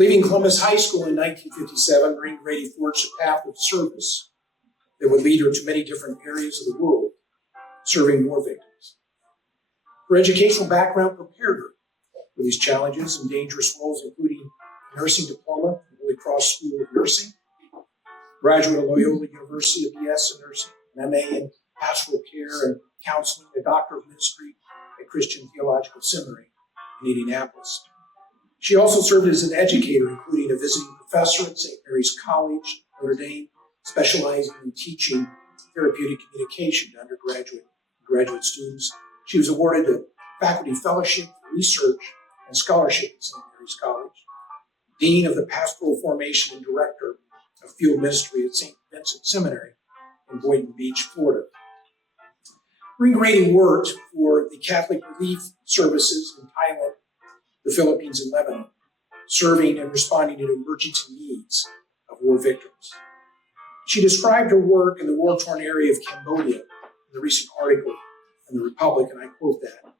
Leaving Columbus High School in 1957, Maureen Grady forged a path of service that would lead her to many different areas of the world, serving war victims. Her educational background prepared her for these challenges and dangerous roles, including a nursing diploma from the Holy Cross School of Nursing, graduate of Loyola University of BS in Nursing, an MA in Pastoral Care and Counseling, a Doctor of Ministry at Christian Theological Seminary in Indianapolis. She also served as an educator, including a visiting professor at St. Mary's College, Notre Dame, specializing in teaching therapeutic communication to undergraduate and graduate students. She was awarded the Faculty Fellowship for Research and Scholarship at St. Mary's College, Dean of the Pastoral Formation and Director of Field Ministry at St. Vincent Seminary in Boynton Beach, Florida. Maureen Grady worked for the Catholic Relief Services in Thailand, the Philippines, and Lebanon, serving and responding to emergency needs of war victims. She described her work in the war-torn area of Cambodia in the recent article in The Republic, and I quote that.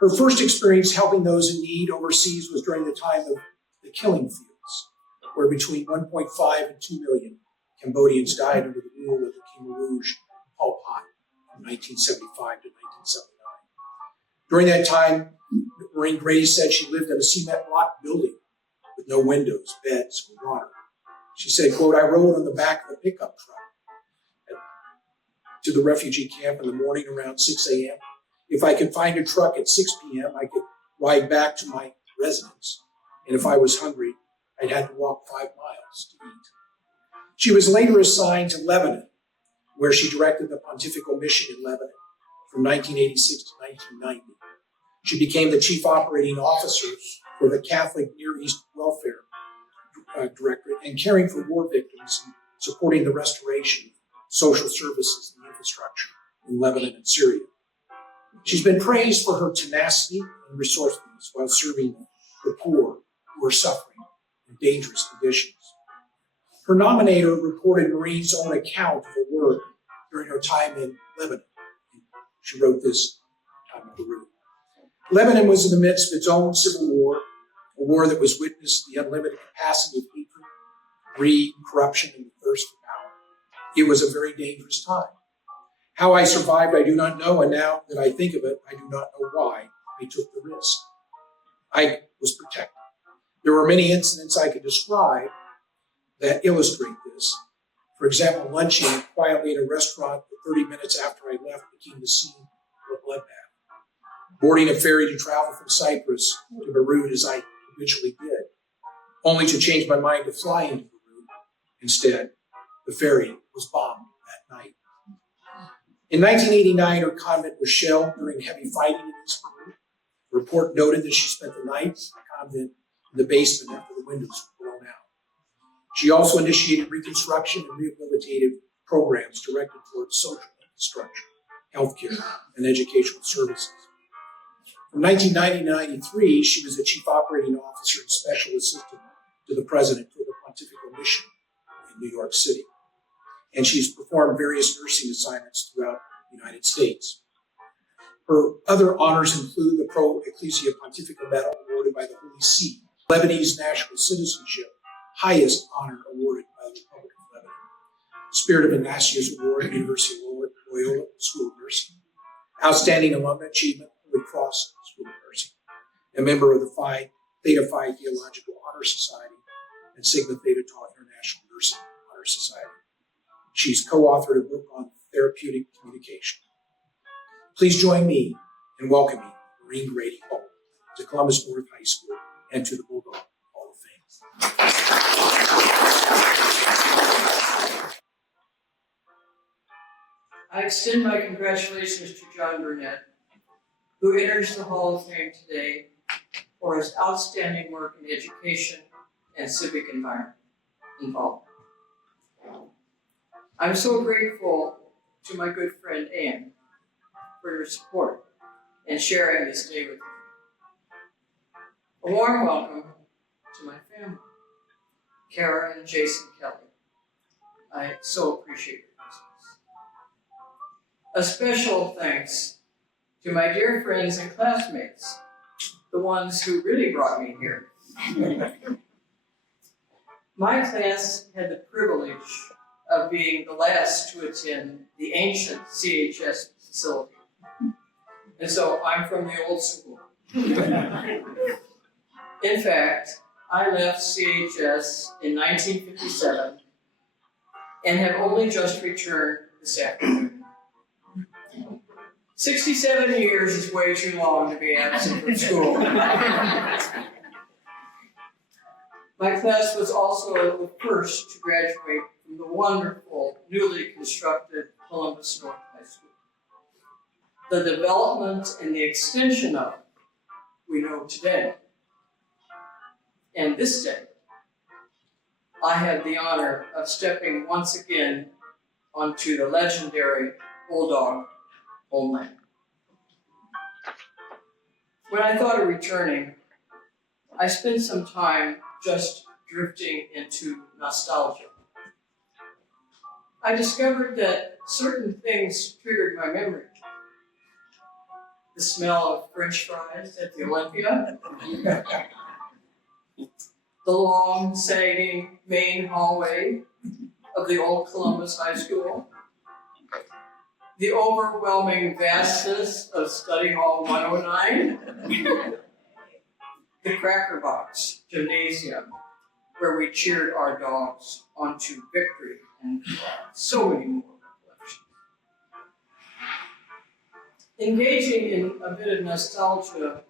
Her first experience helping those in need overseas was during the time of the killing fields, where between 1.5 and 2 million Cambodians died under the rule of the Khmer Rouge Pol Pot from 1975 to 1979. During that time, Maureen Grady said she lived in a cement block building with no windows, beds, or water. She said, quote, I rode on the back of a pickup truck to the refugee camp in the morning around 6 a.m. If I could find a truck at 6 p.m., I could ride back to my residence. And if I was hungry, I'd had to walk 5 miles to eat. She was later assigned to Lebanon, where she directed the Pontifical Mission in Lebanon from 1986 to 1990. She became the chief operating officer for the Catholic Near East Welfare Directorate and caring for war victims and supporting the restoration of social services and infrastructure in Lebanon and Syria. She's been praised for her tenacity and resourcefulness while serving the poor who are suffering in dangerous conditions. Her nominator reported Maureen's own account of her work during her time in Lebanon. She wrote this time in Beirut. Lebanon was in the midst of its own civil war, a war that was witnessed the unlimited capacity of hatred, greed, corruption, and the thirst for power. It was a very dangerous time. How I survived, I do not know, and now that I think of it, I do not know why I took the risk. I was protected. There were many incidents I could describe that illustrate this. For example, lunching quietly in a restaurant that 30 minutes after I left became the scene of a bloodbath. Boarding a ferry to travel from Cyprus to Beirut as I habitually did, only to change my mind to fly into Beirut. Instead, the ferry was bombed that night. In 1989, her convent was shelled during heavy fighting in East Beirut. The report noted that she spent the night in the convent in the basement after the windows were blown out. She also initiated reconstruction and rehabilitative programs directed towards social infrastructure, healthcare, and educational services. From 1990 to 1993, she was the chief operating officer and special assistant to the president for the Pontifical Mission in New York City. And she's performed various nursing assignments throughout the United States. Her other honors include the Pro Ecclesia Pontifical Medal awarded by the Holy See, Lebanese National Citizenship, highest honor awarded by the Republic of Lebanon, Spirit of Ignatius Award, University of Loyola School of Nursing, Outstanding Alumni Achievement, Holy Cross School of Nursing, a member of the Theta Phi Theological Honor Society and Sigma Theta Tau International Nursing Honor Society. She's co-authored a book on therapeutic communication. Please join me in welcoming Maureen Grady home to Columbus North High School and to the Bulldog Hall of Fame. I extend my congratulations to John Burnett, who enters the Hall of Fame today for his outstanding work in education and civic involvement. I'm so grateful to my good friend Anne for your support and sharing this day with me. A warm welcome to my family, Kara and Jason Kelly. I so appreciate your presence. A special thanks to my dear friends and classmates, the ones who really brought me here. My class had the privilege of being the last to attend the ancient CHS facility. And so I'm from the old school. In fact, I left CHS in 1957 and have only just returned this afternoon. 67 years is way too long to be absent from school. My class was also the first to graduate from the wonderful, newly constructed Columbus North High School. The development and the extension of it we know today. And this day, I had the honor of stepping once again onto the legendary Bulldog homeland. When I thought of returning, I spent some time just drifting into nostalgia. I discovered that certain things triggered my memory. The smell of French fries at the Olympia, the long, sagging main hallway of the old Columbus High School, the overwhelming vastness of Study Hall 109, the Cracker Box Gymnasium, where we cheered our dogs onto victory, and so many more reflections. Engaging in a bit of nostalgia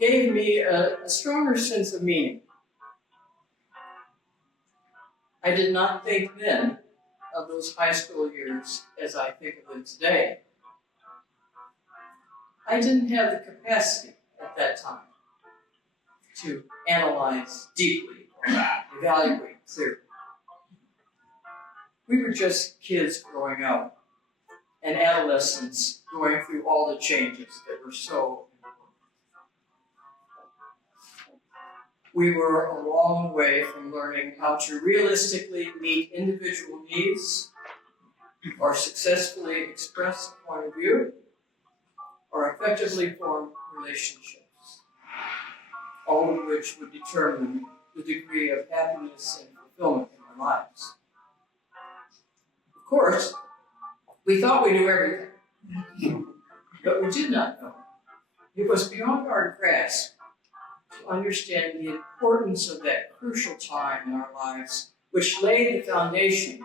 gave me a stronger sense of meaning. I did not think then of those high school years as I think of them today. I didn't have the capacity at that time to analyze deeply or evaluate clearly. We were just kids growing up and adolescents going through all the changes that were so important. We were a long way from learning how to realistically meet individual needs or successfully express a point of view or effectively form relationships, all of which would determine the degree of happiness and fulfillment in our lives. Of course, we thought we knew everything, but we did not know. It was beyond our grasp to understand the importance of that crucial time in our lives, which laid the foundation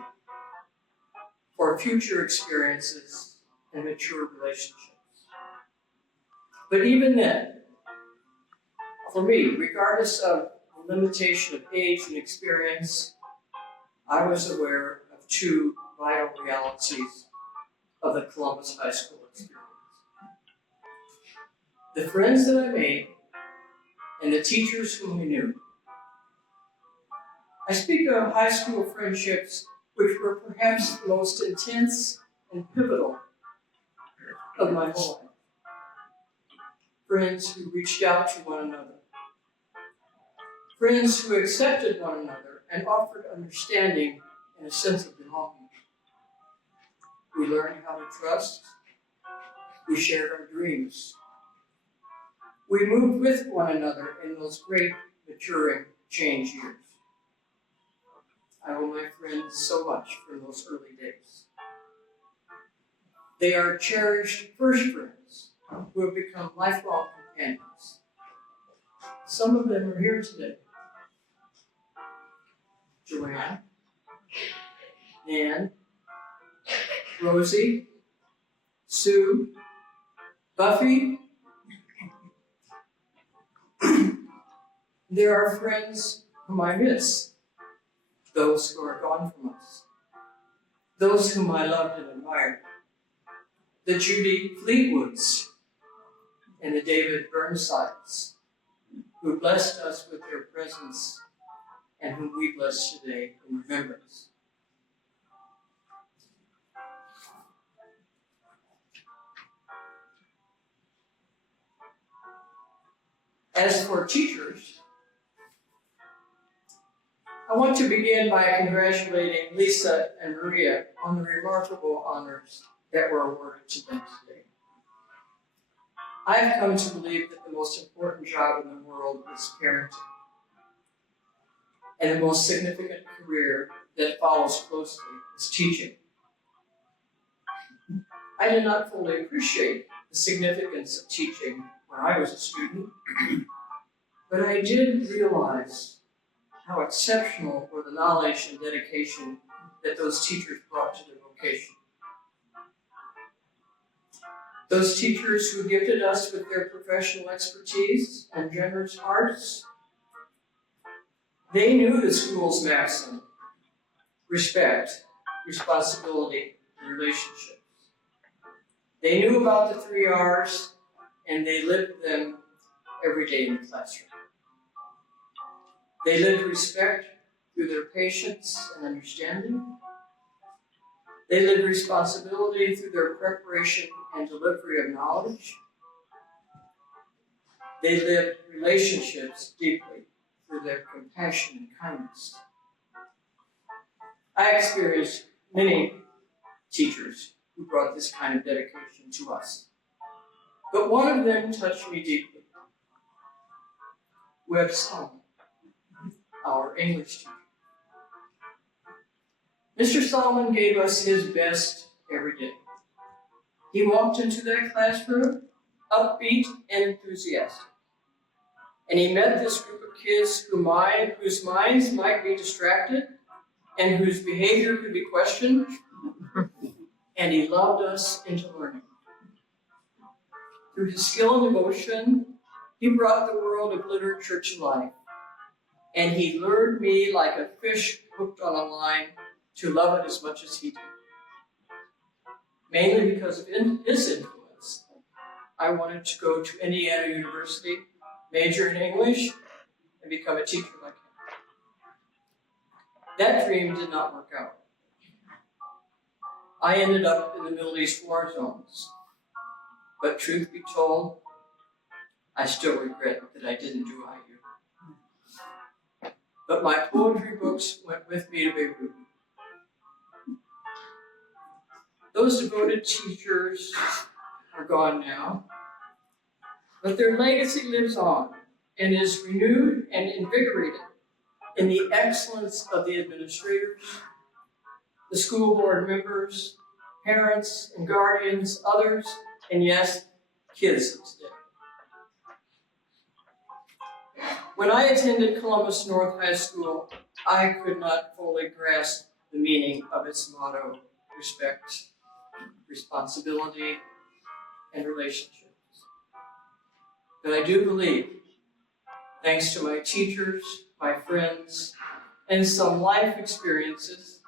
for future experiences and mature relationships. But even then, for me, regardless of the limitation of age and experience, I was aware of two vital realities of the Columbus High School experience. The friends that I made and the teachers whom I knew. I speak of high school friendships which were perhaps the most intense and pivotal of my whole life. Friends who reached out to one another. Friends who accepted one another and offered understanding and a sense of belonging. We learned how to trust. We shared our dreams. We moved with one another in those great maturing change years. I owe my friends so much from those early days. They are cherished first friends who have become lifelong companions. Some of them are here today. Joanne, Nan, Rosie, Sue, Buffy. There are friends whom I miss, those who are gone from us, those whom I loved and admired, the Judy Fleetwoods and the David Burnsides, who blessed us with their presence and whom we bless today in remembrance. As for teachers, I want to begin by congratulating Lisa and Maria on the remarkable honors that were awarded to them today. I have come to believe that the most important job in the world is parenting. and the most significant career that follows closely is teaching. I did not fully appreciate the significance of teaching when I was a student, but I did realize how exceptional were the knowledge and dedication that those teachers brought to their vocation. Those teachers who gifted us with their professional expertise and generous hearts, they knew the school's maxim: respect, responsibility, and relationships. They knew about the 3 R's, and they lived them every day in the classroom. They lived respect through their patience and understanding. They lived responsibility through their preparation and delivery of knowledge. They lived relationships deeply through their compassion and kindness. I experienced many teachers who brought this kind of dedication to us, but one of them touched me deeply. Webb Solomon, our English teacher. Mr. Solomon gave us his best every day. He walked into that classroom upbeat and enthusiastic. And he met this group of kids whose minds might be distracted and whose behavior could be questioned. And he loved us into learning. Through his skill and devotion, he brought the world of literature to life. And he lured me like a fish hooked on a line to love it as much as he did. Mainly because of his influence, I wanted to go to Indiana University, major in English, and become a teacher like him. That dream did not work out. I ended up in the Middle East war zones. But truth be told, I still regret that I didn't do IU. But my poetry books went with me to Beirut. Those devoted teachers are gone now, but their legacy lives on and is renewed and invigorated in the excellence of the administrators, the school board members, parents and guardians, others, and yes, kids of today. When I attended Columbus North High School, I could not fully grasp the meaning of its motto: respect, responsibility, and relationships. But I do believe, thanks to my teachers, my friends, and some life experiences,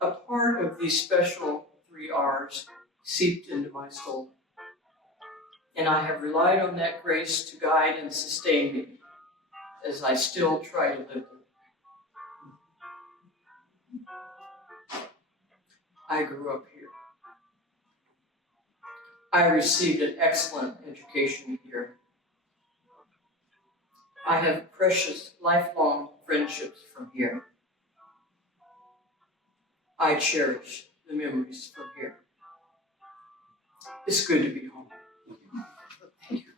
a part of these special 3 R's seeped into my soul. And I have relied on that grace to guide and sustain me as I still try to live them. I grew up here. I received an excellent education here. I have precious lifelong friendships from here. I cherish the memories from here. It's good to be home. Thank you.